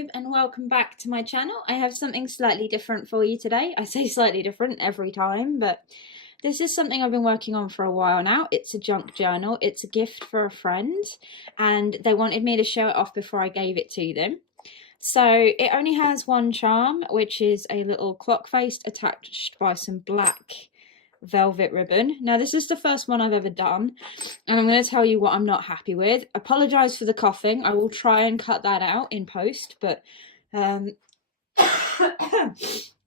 YouTube and welcome back to my channel. I have something slightly different for you today. I say slightly different every time, but this is something I've been working on for a while now. It's a junk journal. It's a gift for a friend and they wanted me to show it off before I gave it to them. So it only has one charm, which is a little clock face attached by some black velvet ribbon. Now this is the first one I've ever done and I'm going to tell you what I'm not happy with. Apologise for the coughing. I will try and cut that out in post, but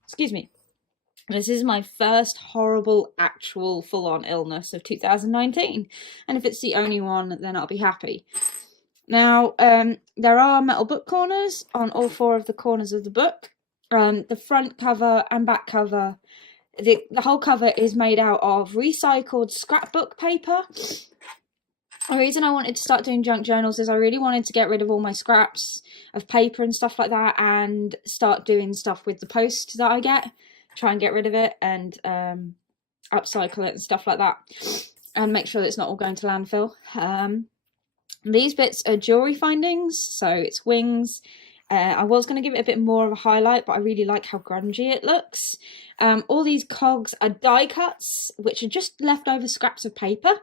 excuse me. This is my first horrible actual full-on illness of 2019 and if it's the only one then I'll be happy. Now there are metal book corners on all four of the corners of the book. The front cover and back cover, the whole cover is made out of recycled scrapbook paper. The reason I wanted to start doing junk journals is I really wanted to get rid of all my scraps of paper and stuff like that and start doing stuff with the post that I get, try and get rid of it and upcycle it and stuff like that and make sure that it's not all going to landfill. These bits are jewellery findings, so it's wings. I was going to give it a bit more of a highlight, but I really like how grungy it looks. All these cogs are die cuts, which are just leftover scraps of paper.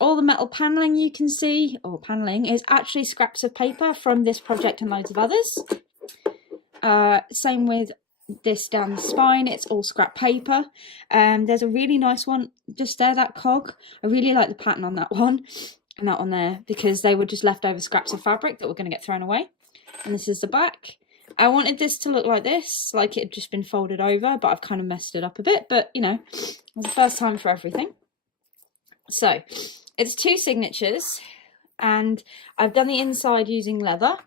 All the metal panelling you can see, or panelling, is actually scraps of paper from this project and loads of others. Same with this down the spine, it's all scrap paper. There's a really nice one just there, that cog. I really like the pattern on that one and that one there, because they were just leftover scraps of fabric that were going to get thrown away. And this is the back. I wanted this to look like this, like it had just been folded over, but I've kind of messed it up a bit, but you know, it was the first time for everything. So it's two signatures and I've done the inside using leather.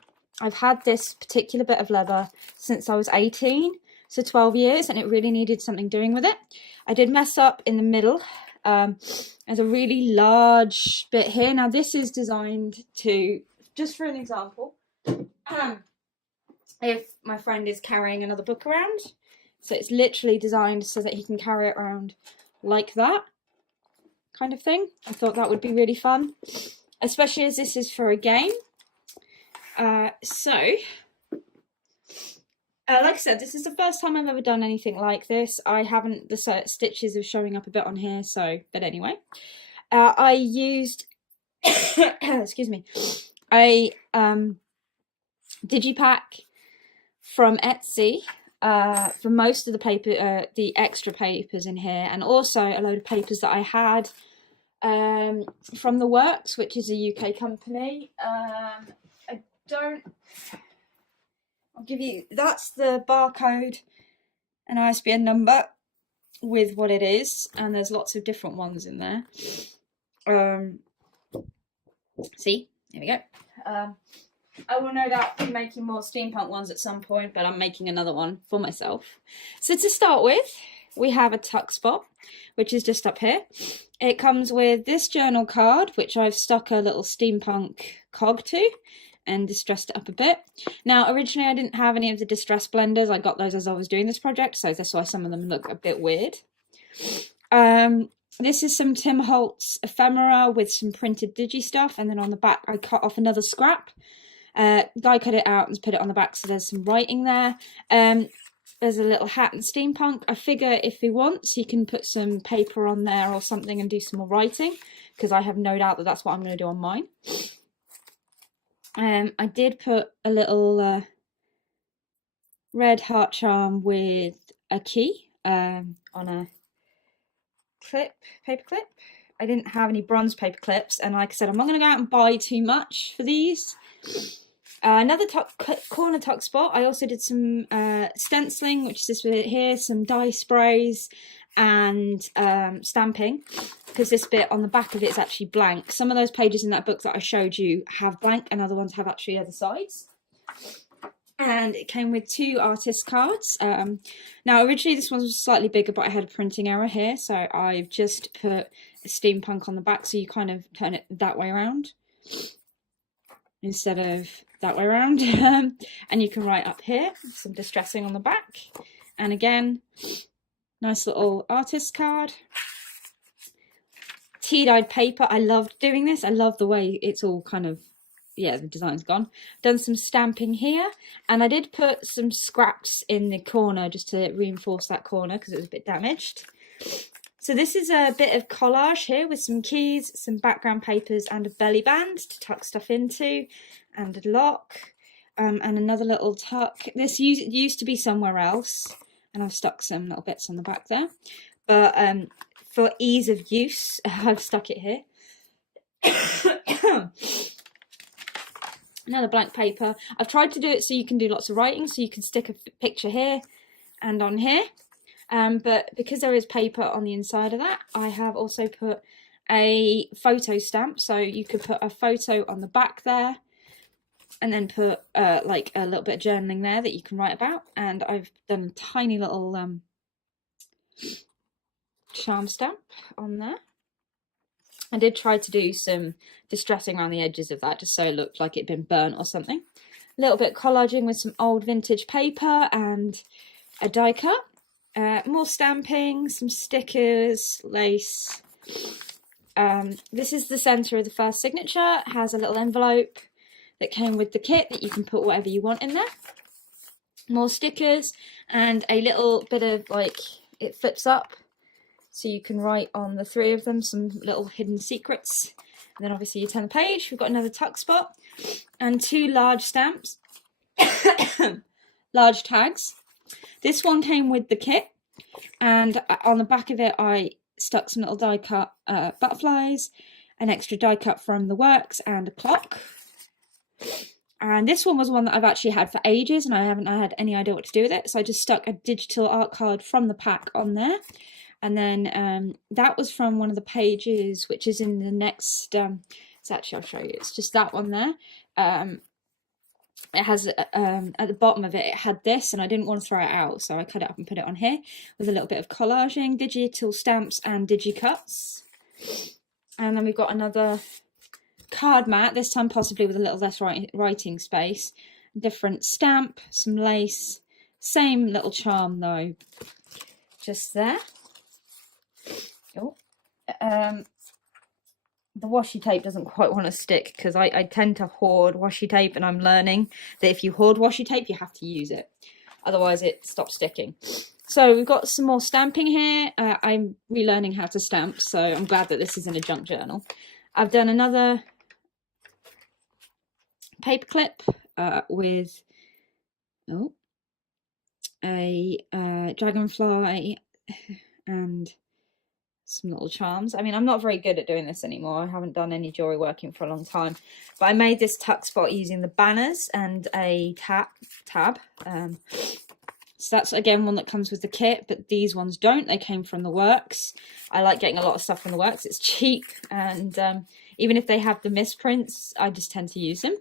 I've had this particular bit of leather since I was 18, so 12 years, and it really needed something doing with it. I did mess up in the middle. There's a really large bit here. Now this is designed to, just for an example, if my friend is carrying another book around, so it's literally designed so that he can carry it around like that kind of thing. I thought that would be really fun, especially as this is for a game. Like I said, this is the first time I've ever done anything like this. I haven't, the stitches are showing up a bit on here, so, but anyway. I used, excuse me, a digipack from Etsy for most of the paper, the extra papers in here, and also a load of papers that I had from The Works, which is a UK company. I'll give you, that's the barcode and ISBN number with what it is, and there's lots of different ones in there. See, there we go. I will no doubt be making more steampunk ones at some point, but I'm making another one for myself. So to start with, we have a tuck spot, which is just up here. It comes with this journal card, which I've stuck a little steampunk cog to and distressed it up a bit. Now, originally I didn't have any of the distress blenders. I got those as I was doing this project, so that's why some of them look a bit weird. This is some Tim Holtz ephemera with some printed digi stuff, and then on the back I cut off another scrap. Die cut it out and put it on the back, so there's some writing there. There's a little hat and steampunk. I figure if he wants, he can put some paper on there or something and do some more writing, because I have no doubt that that's what I'm going to do on mine. I did put a little red heart charm with a key on a clip, paper clip. I didn't have any bronze paper clips, and like I said, I'm not going to go out and buy too much for these. Another corner tuck spot, I also did some stenciling, which is this bit here, some dye sprays and stamping, because this bit on the back of it is actually blank. Some of those pages in that book that I showed you have blank and other ones have actually other sides. And it came with two artist cards. Now originally this one was slightly bigger, but I had a printing error here, so I've just put a steampunk on the back, so you kind of turn it that way around instead of that way around. And you can write up here, some distressing on the back, and again, nice little artist card. Tea-dyed paper, I loved doing this. I love the way it's all kind of yeah, the design's gone. Done some stamping here, and I did put some scraps in the corner just to reinforce that corner because it was a bit damaged. So this is a bit of collage here with some keys, some background papers and a belly band to tuck stuff into, and a lock, and another little tuck. This used to be somewhere else, and I've stuck some little bits on the back there, but for ease of use I've stuck it here. Another blank paper. I've tried to do it so you can do lots of writing, so you can stick a picture here and on here, but because there is paper on the inside of that, I have also put a photo stamp, so you could put a photo on the back there and then put like a little bit of journaling there that you can write about. And I've done a tiny little charm stamp on there. I did try to do some distressing around the edges of that just so it looked like it'd been burnt or something. A little bit collaging with some old vintage paper and a die cut. More stamping, some stickers, lace. This is the centre of the first signature. It has a little envelope that came with the kit that you can put whatever you want in there. More stickers and a little bit of, like, it flips up so you can write on the three of them some little hidden secrets. And then obviously you turn the page, we've got another tuck spot and two large stamps, large tags. This one came with the kit, and on the back of it I stuck some little die cut butterflies, an extra die cut from the works, and a clock. And this one was one that I've actually had for ages and I haven't had any idea what to do with it, so I just stuck a digital art card from the pack on there. And then that was from one of the pages, which is in the next, so actually I'll show you, it's just that one there. It has, at the bottom of it, it had this, and I didn't want to throw it out, so I cut it up and put it on here with a little bit of collaging, digital stamps and digicuts. And then we've got another card mat, this time possibly with a little less writing space. Different stamp, some lace, same little charm though, just there. Oh, the washi tape doesn't quite want to stick because I tend to hoard washi tape, and I'm learning that if you hoard washi tape you have to use it, otherwise it stops sticking. So we've got some more stamping here. I'm relearning how to stamp, so I'm glad that this is in a junk journal. I've done another paper clip with a dragonfly and some little charms. I mean, I'm not very good at doing this anymore. I haven't done any jewelry working for a long time, but I made this tuck spot using the banners and a tab. So that's again one that comes with the kit, but these ones don't. They came from the works. I like getting a lot of stuff from the works. It's cheap, and even if they have the misprints, I just tend to use them.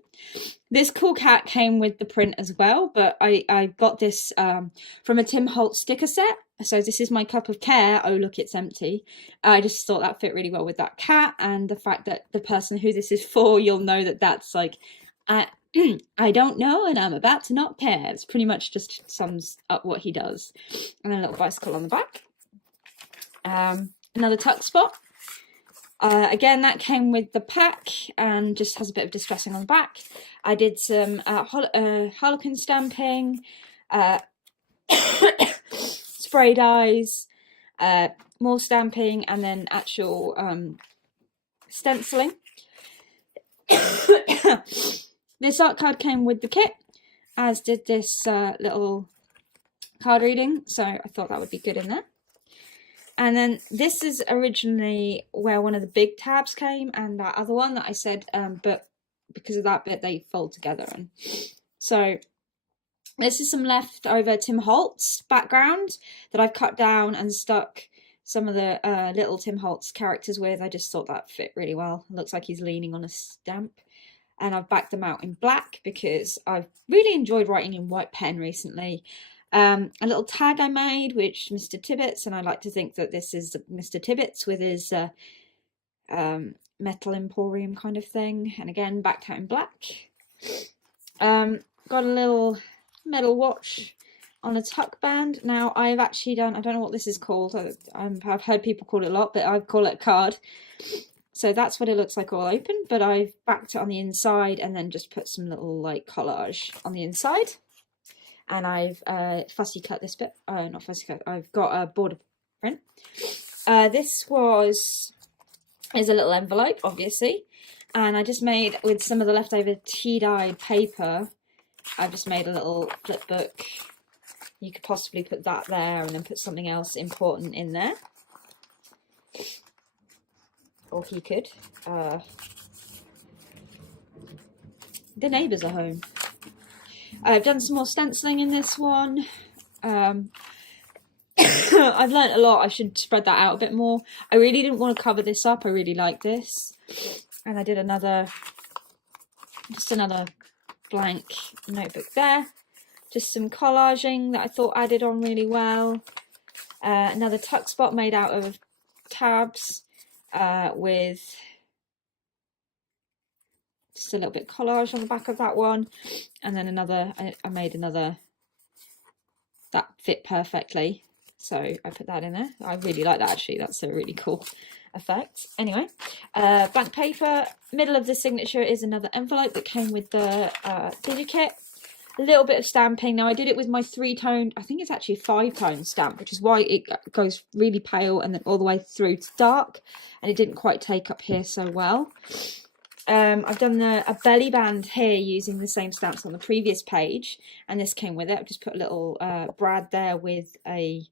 This cool cat came with the print as well, but I got this from a Tim Holtz sticker set. So this is my cup of care. Oh, look, it's empty. I just thought that fit really well with that cat, and the fact that the person who this is for, you'll know that that's like, I don't know and I'm about to not care. It's pretty much just sums up what he does. And then a little bicycle on the back. Another tuck spot. Again, that came with the pack and just has a bit of distressing on the back. I did some harlequin stamping, spray dyes, more stamping, and then actual stenciling. This art card came with the kit, as did this little card reading, so I thought that would be good in there. And then this is originally where one of the big tabs came, and that other one that I said, but because of that bit they fold together. And so this is some leftover Tim Holtz background that I've cut down and stuck some of the little Tim Holtz characters with. I just thought that fit really well. It looks like he's leaning on a stamp. And I've backed them out in black because I've really enjoyed writing in white pen recently. A little tag I made, which Mr. Tibbets, and I like to think that this is Mr. Tibbets with his metal emporium kind of thing. And again, backed out in black. Got a little metal watch on a tuck band. Now, I've actually done, I don't know what this is called. I've heard people call it a lot, but I call it a card. So that's what it looks like all open, but I've backed it on the inside and then just put some little like collage on the inside. And I've fussy cut this bit. Not fussy cut. I've got a border print. This is a little envelope, obviously, and I just made, with some of the leftover tea-dyed paper, I've just made a little flip book. You could possibly put that there and then put something else important in there. Or he could. The neighbours are home. I've done some more stenciling in this one. I've learnt a lot. I should spread that out a bit more. I really didn't want to cover this up. I really like this. And I did just another blank notebook there. Just some collaging that I thought added on really well. Another tuck spot made out of tabs with just a little bit of collage on the back of that one. And then another, I made another that fit perfectly. So I put that in there. I really like that actually. That's a really cool effect. Anyway, blank paper. Middle of the signature is another envelope that came with the DigiKit. A little bit of stamping. Now I did it with my 3-tone, I think it's actually a 5-tone stamp, which is why it goes really pale and then all the way through to dark. And it didn't quite take up here so well. I've done a belly band here using the same stamps on the previous page, and this came with it. I've just put a little brad there with a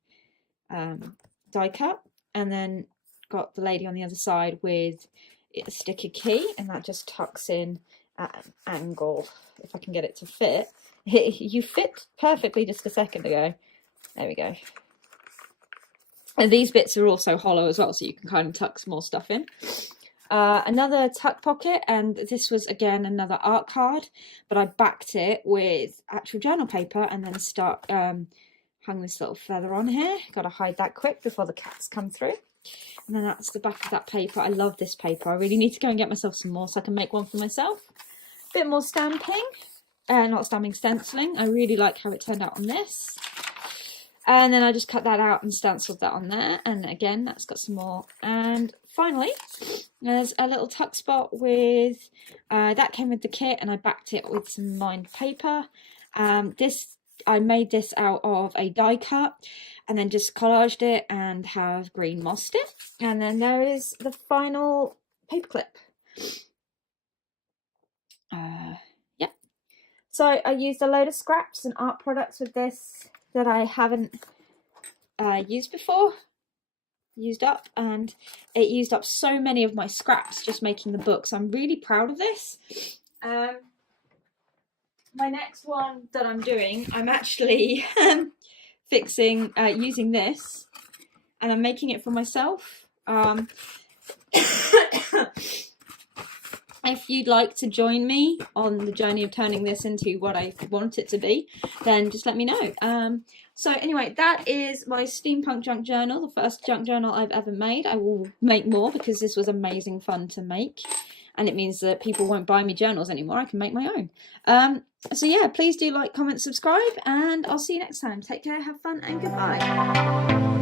die cut, and then got the lady on the other side with a sticker key, and that just tucks in at an angle, if I can get it to fit. You fit perfectly just a second ago. There we go. And these bits are also hollow as well, so you can kind of tuck some more stuff in. Another tuck pocket, and this was again another art card, but I backed it with actual journal paper and then hung this little feather on here. Got to hide that quick before the cats come through. And then that's the back of that paper. I love this paper. I really need to go and get myself some more so I can make one for myself. Bit more stamping, not stamping, stenciling. I really like how it turned out on this. And then I just cut that out and stenciled that on there. And again, that's got some more. And finally, there's a little tuck spot with, that came with the kit, and I backed it with some lined paper. I made this out of a die cut and then just collaged it and have green mossed it. And then there is the final paperclip. Yeah. So I used a load of scraps and art products with this that I haven't used up, and it used up so many of my scraps just making the book, so I'm really proud of this. My next one that I'm doing, I'm actually fixing using this, and I'm making it for myself. If you'd like to join me on the journey of turning this into what I want it to be, then just let me know. So anyway, that is my Steampunk Junk Journal, the first junk journal I've ever made. I will make more because this was amazing fun to make. And it means that people won't buy me journals anymore. I can make my own. So yeah, please do like, comment, subscribe, and I'll see you next time. Take care, have fun, and goodbye.